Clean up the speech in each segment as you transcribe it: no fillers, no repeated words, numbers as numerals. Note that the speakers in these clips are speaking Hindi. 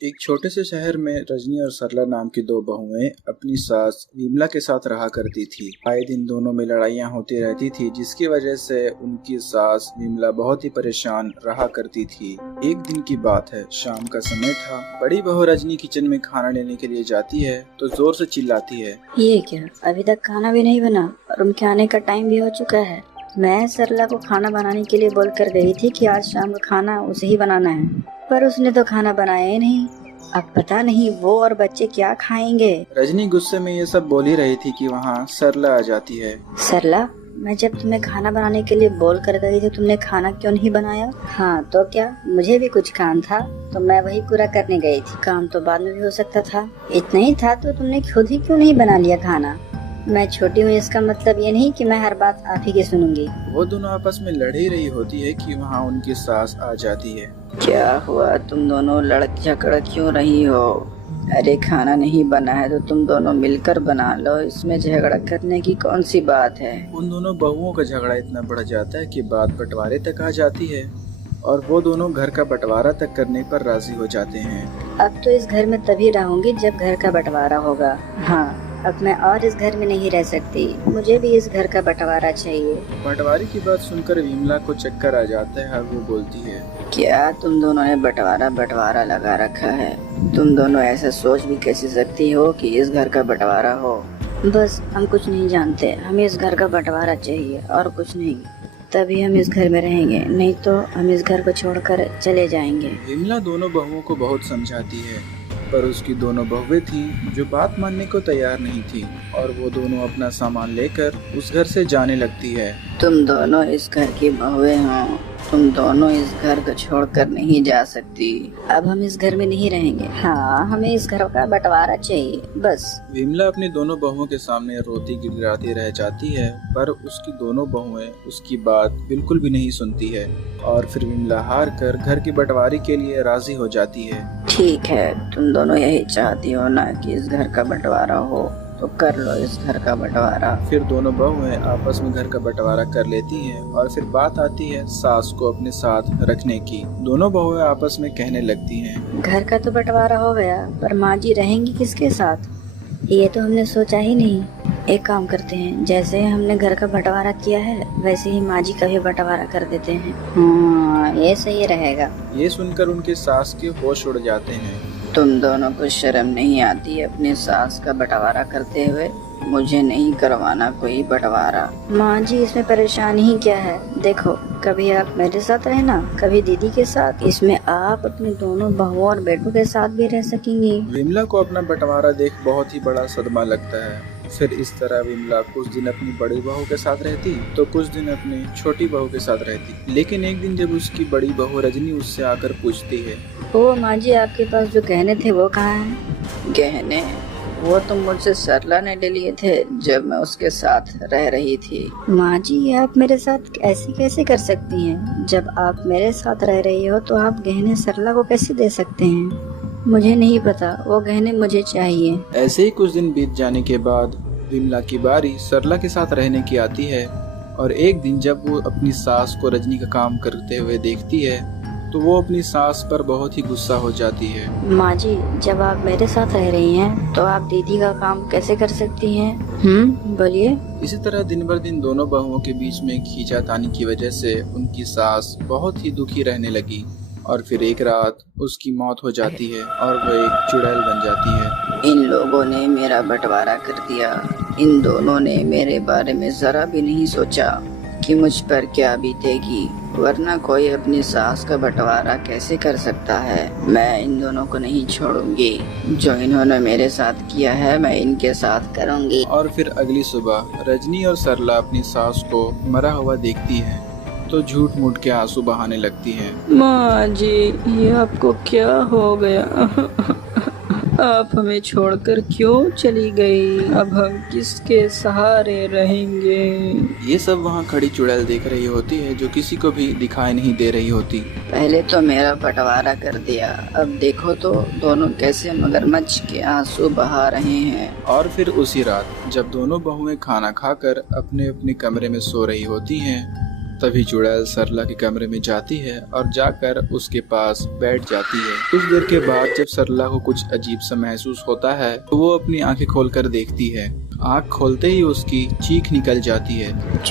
एक छोटे से शहर में रजनी और सरला नाम की दो बहुएं अपनी सास विमला के साथ रहा करती थी। आए दिन दोनों में लड़ाइयाँ होती रहती थी, जिसकी वजह से उनकी सास विमला बहुत ही परेशान रहा करती थी। एक दिन की बात है, शाम का समय था। बड़ी बहू रजनी किचन में खाना लेने के लिए जाती है तो जोर से चिल्लाती है, ये क्या, अभी तक खाना भी नहीं बना और उनके आने का टाइम भी हो चुका है। मैं सरला को खाना बनाने के लिए बोल कर गई थी कि आज शाम का खाना उसे ही बनाना है, पर उसने तो खाना बनाया ही नहीं। अब पता नहीं वो और बच्चे क्या खाएंगे। रजनी गुस्से में ये सब बोल ही रही थी कि वहाँ सरला आ जाती है। सरला, मैं जब तुम्हें खाना बनाने के लिए बोल कर गई थी, तुमने खाना क्यों नहीं बनाया? हाँ तो क्या, मुझे भी कुछ काम था तो मैं वही पूरा करने गई थी। काम तो बाद में भी हो सकता था। इतना ही था तो तुमने खुद ही क्यों नहीं बना लिया खाना? मैं छोटी हूँ, इसका मतलब ये नहीं कि मैं हर बात आप ही की सुनूंगी। वो दोनों आपस में लड़ ही रही होती है कि वहाँ उनकी सास आ जाती है। क्या हुआ, तुम दोनों लड़ झगड़ क्यों रही हो? अरे खाना नहीं बना है तो तुम दोनों मिलकर बना लो, इसमें झगड़ा करने की कौन सी बात है? उन दोनों बहुओं का झगड़ा इतना बढ़ जाता है कि बात बंटवारे तक आ जाती है और वो दोनों घर का बंटवारा तक करने पर राजी हो जाते हैं। अब तो इस घर में तभी रहूंगी जब घर का बंटवारा होगा। हाँ, अब मैं और इस घर में नहीं रह सकती, मुझे भी इस घर का बंटवारा चाहिए। बंटवारे की बात सुनकर विमला को चक्कर आ जाता है और वो बोलती है, क्या तुम दोनों ने बंटवारा लगा रखा है? तुम दोनों ऐसा सोच भी कैसे सकती हो कि इस घर का बंटवारा हो? बस हम कुछ नहीं जानते, हमें इस घर का बंटवारा चाहिए और कुछ नहीं, तभी हम इस घर में रहेंगे, नहीं तो हम इस घर को छोड़कर चले जाएंगे। विमला दोनों बहुओं को बहुत समझाती है, पर उसकी दोनों बहुएं थी जो बात मानने को तैयार नहीं थी और वो दोनों अपना सामान लेकर उस घर से जाने लगती है। तुम दोनों इस घर की बहुएं हो, तुम दोनों इस घर को छोड़कर नहीं जा सकती। अब हम इस घर में नहीं रहेंगे। हाँ, हमें इस घर का बंटवारा चाहिए, बस। विमला अपनी दोनों बहुओं के सामने रोती गिड़गिड़ाती रह जाती है, पर उसकी दोनों बहुएं उसकी बात बिल्कुल भी नहीं सुनती है और फिर विमला हार कर घर की बंटवारे के लिए राजी हो जाती है। ठीक है, तुम दोनों यही चाहती हो ना कि इस घर का बंटवारा हो, तो कर लो इस घर का बंटवारा। फिर दोनों बहुएं आपस में घर का बंटवारा कर लेती हैं और फिर बात आती है सास को अपने साथ रखने की। दोनों बहुएं आपस में कहने लगती हैं, घर का तो बंटवारा हो गया, पर माँ जी रहेंगी किसके साथ? ये तो हमने सोचा ही नहीं। एक काम करते हैं, जैसे हमने घर का बंटवारा किया है वैसे ही माँ जी का भी बंटवारा कर देते हैं। हाँ, ये सही रहेगा। ये सुनकर उनके सास के होश उड़ जाते हैं। तुम दोनों को शर्म नहीं आती अपने सास का बंटवारा करते हुए? मुझे नहीं करवाना कोई बंटवारा। माँ जी, इसमें परेशानी ही क्या है? देखो, कभी आप मेरे साथ रहना, कभी दीदी के साथ, इसमें आप अपने दोनों बहुओं और बेटों के साथ भी रह सकेंगी। विमला को अपना बंटवारा देख बहुत ही बड़ा सदमा लगता है। फिर इस तरह विमला कुछ दिन अपनी बड़ी बहू के साथ रहती तो कुछ दिन अपनी छोटी बहू के साथ रहती। लेकिन एक दिन जब उसकी बड़ी बहू रजनी उससे आकर पूछती है, ओ माँ जी, आपके पास जो गहने थे वो कहाँ हैं? गहने? वो तो मुझसे सरला ने ले लिए थे जब मैं उसके साथ रह रही थी। माँ जी, आप मेरे साथ ऐसे कैसे कर सकती हैं? जब आप मेरे साथ रह रही हो तो आप गहने सरला को कैसे दे सकते हैं? मुझे नहीं पता, वो गहने मुझे चाहिए। ऐसे ही कुछ दिन बीत जाने के बाद विमला की बारी सरला के साथ रहने की आती है और एक दिन जब वो अपनी सास को रजनी का काम करते हुए देखती है तो वो अपनी सास पर बहुत ही गुस्सा हो जाती है। माँ जी, जब आप मेरे साथ रह रही हैं तो आप दीदी का काम कैसे कर सकती हैं? बोलिए। इसी तरह दिन भर दिन दोनों बहुओं के बीच में खींचातानी की वजह से उनकी सास बहुत ही दुखी रहने लगी और फिर एक रात उसकी मौत हो जाती है और वो एक चुड़ैल बन जाती है। इन लोगों ने मेरा बंटवारा कर दिया। इन दोनों ने मेरे बारे में जरा भी नहीं सोचा कि मुझ पर क्या बीतेगी, वरना कोई अपनी सास का बंटवारा कैसे कर सकता है। मैं इन दोनों को नहीं छोड़ूंगी, जो इन्होंने मेरे साथ किया है मैं इनके साथ करूंगी। और फिर अगली सुबह रजनी और सरला अपनी सास को मरा हुआ देखती है तो झूठ मूठ के आंसू बहाने लगती हैं। माँ जी, ये आपको क्या हो गया? आप हमें छोड़कर क्यों चली गई? अब हम किसके सहारे रहेंगे? ये सब वहाँ खड़ी चुड़ैल देख रही होती है जो किसी को भी दिखाई नहीं दे रही होती। पहले तो मेरा बंटवारा कर दिया, अब देखो तो दोनों कैसे मगरमच्छ के आंसू बहा रहे हैं। और फिर उसी रात जब दोनों बहुएं खाना खाकर अपने अपने कमरे में सो रही होती हैं तभी चुड़ैल सरला के कमरे में जाती है और जाकर उसके पास बैठ जाती है। कुछ देर के बाद जब सरला को कुछ अजीब सा महसूस होता है तो वो अपनी आंखें खोलकर देखती है। आँख खोलते ही उसकी चीख निकल जाती है।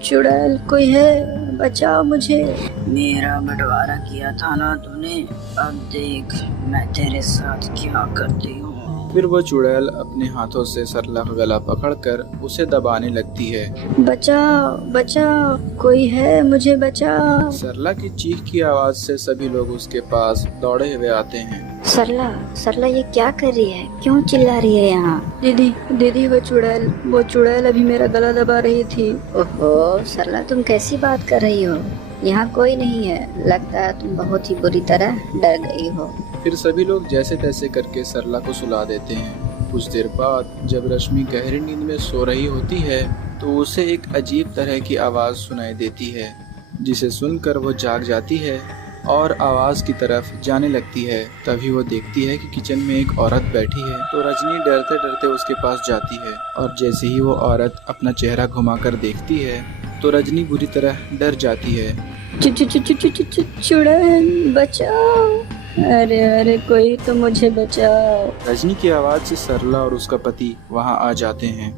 चुड़ैल कोई है, बचाओ मुझे। मेरा बंटवारा किया था ना तूने, अब देख मैं तेरे साथ क्या करती हूँ। फिर वो चुड़ैल अपने हाथों से सरला का गला पकड़कर उसे दबाने लगती है। बचाओ बचाओ, कोई है, मुझे बचाओ। सरला की चीख की आवाज से सभी लोग उसके पास दौड़े हुए आते हैं। सरला सरला ये क्या कर रही है, क्यों चिल्ला रही है यहाँ? दीदी दीदी वो चुड़ैल अभी मेरा गला दबा रही थी। ओहो सरला, तुम कैसी बात कर रही हो? यहाँ कोई नहीं है, लगता है तुम बहुत ही बुरी तरह डर गई हो। फिर सभी लोग जैसे तैसे करके सरला को सुला देते हैं। कुछ देर बाद जब रश्मि गहरी नींद में सो रही होती है तो उसे एक अजीब तरह की आवाज सुनाई देती है, जिसे सुनकर वो जाग जाती है और आवाज की तरफ जाने लगती है। तभी वो देखती है कि किचन में एक औरत बैठी है। तो रजनी डरते डरते उसके पास जाती है और जैसे ही वो औरत अपना चेहरा घुमाकर देखती है तो रजनी बुरी तरह डर जाती है। चुड़ैल बचाओ, अरे अरे कोई तो मुझे बचाओ। रजनी की आवाज से सरला और उसका पति वहाँ आ जाते हैं।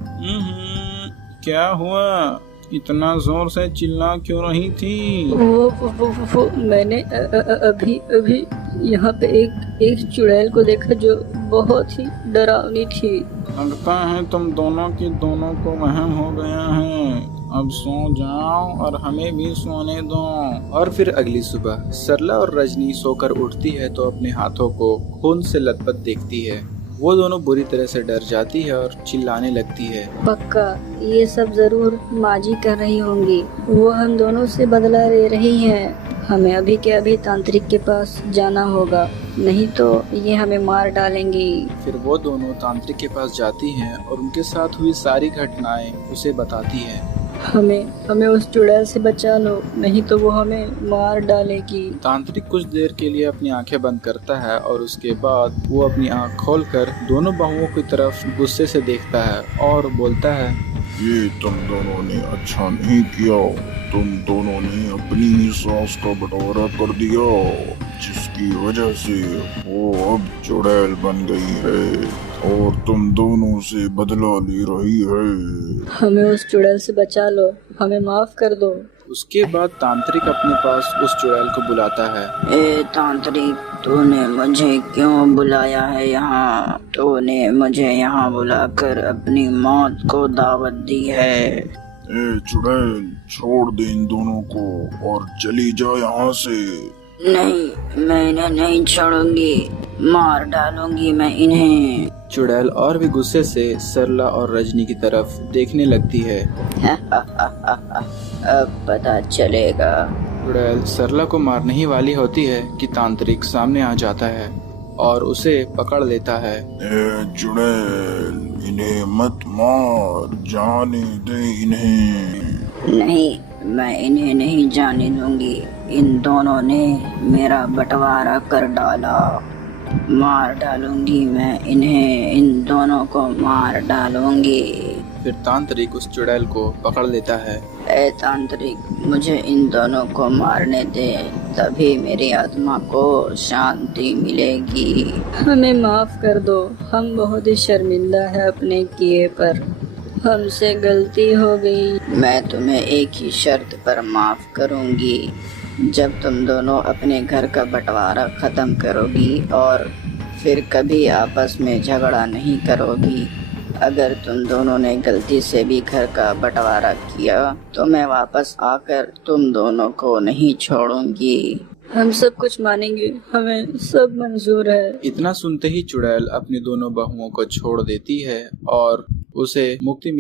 क्या हुआ, इतना जोर से चिल्ला क्यों रही थी? वो मैंने अभी यहाँ पे एक चुड़ैल को देखा जो बहुत ही डरावनी थी। लगता है तुम दोनों के दोनों को वहम हो गया है। अब सो जाओ और हमें भी सोने दो। और फिर अगली सुबह सरला और रजनी सोकर उठती है तो अपने हाथों को खून से लथपथ देखती है। वो दोनों बुरी तरह से डर जाती है और चिल्लाने लगती है। पक्का ये सब जरूर माँ जी कर रही होंगी, वो हम दोनों से बदला ले रही हैं। हमें अभी के अभी तांत्रिक के पास जाना होगा, नहीं तो ये हमें मार डालेंगी। फिर वो दोनों तांत्रिक के पास जाती हैं और उनके साथ हुई सारी घटनाएं उसे बताती हैं। हमें उस चुड़ैल से बचा लो, नहीं तो वो हमें मार डालेगी। तांत्रिक कुछ देर के लिए अपनी आंखें बंद करता है और उसके बाद वो अपनी आंख खोलकर दोनों बहुओं की तरफ गुस्से से देखता है और बोलता है, ये तुम दोनों ने अच्छा नहीं किया। तुम दोनों ने अपनी ही सास का बंटवारा कर दिया, जिसकी वजह से वो अब चुड़ैल बन गई है और तुम दोनों से बदला ले रही है। हमें उस चुड़ैल से बचा लो, हमें माफ कर दो। उसके बाद तांत्रिक अपने पास उस चुड़ैल को बुलाता है। ए तांत्रिक, तूने मुझे क्यों बुलाया है यहाँ? तूने मुझे यहाँ बुलाकर अपनी मौत को दावत दी है। ए चुड़ैल, छोड़ दे इन दोनों को और चली जा यहाँ से। नहीं, मैं इन्हें नहीं छोड़ूंगी, मार डालूंगी मैं इन्हें। चुड़ैल और भी गुस्से से सरला और रजनी की तरफ देखने लगती है। अब पता चलेगा। चुड़ैल सरला को मारने ही वाली होती है कि तांत्रिक सामने आ जाता है और उसे पकड़ लेता है। ए चुड़ैल, इन्हें मत मार, जाने दे इन्हें। नहीं, मैं इन्हें नहीं जाने दूंगी। इन दोनों ने मेरा बंटवारा कर डाला, मार डालूंगी मैं इन्हें, इन दोनों को मार डालूंगी। फिर तांत्रिक उस चुड़ैल को पकड़ लेता है। ए तांत्रिक, मुझे इन दोनों को मारने दे, तभी मेरी आत्मा को शांति मिलेगी। हमें माफ कर दो, हम बहुत ही शर्मिंदा है अपने किए पर, हमसे गलती हो गई। मैं तुम्हें एक ही शर्त पर माफ करूंगी, जब तुम दोनों अपने घर का बंटवारा खत्म करोगी और फिर कभी आपस में झगड़ा नहीं करोगी। अगर तुम दोनों ने गलती से भी घर का बंटवारा किया तो मैं वापस आकर तुम दोनों को नहीं छोड़ूंगी। हम सब कुछ मानेंगे, हमें सब मंजूर है। इतना सुनते ही चुड़ैल अपनी दोनों बहुओं को छोड़ देती है और उसे मुक्ति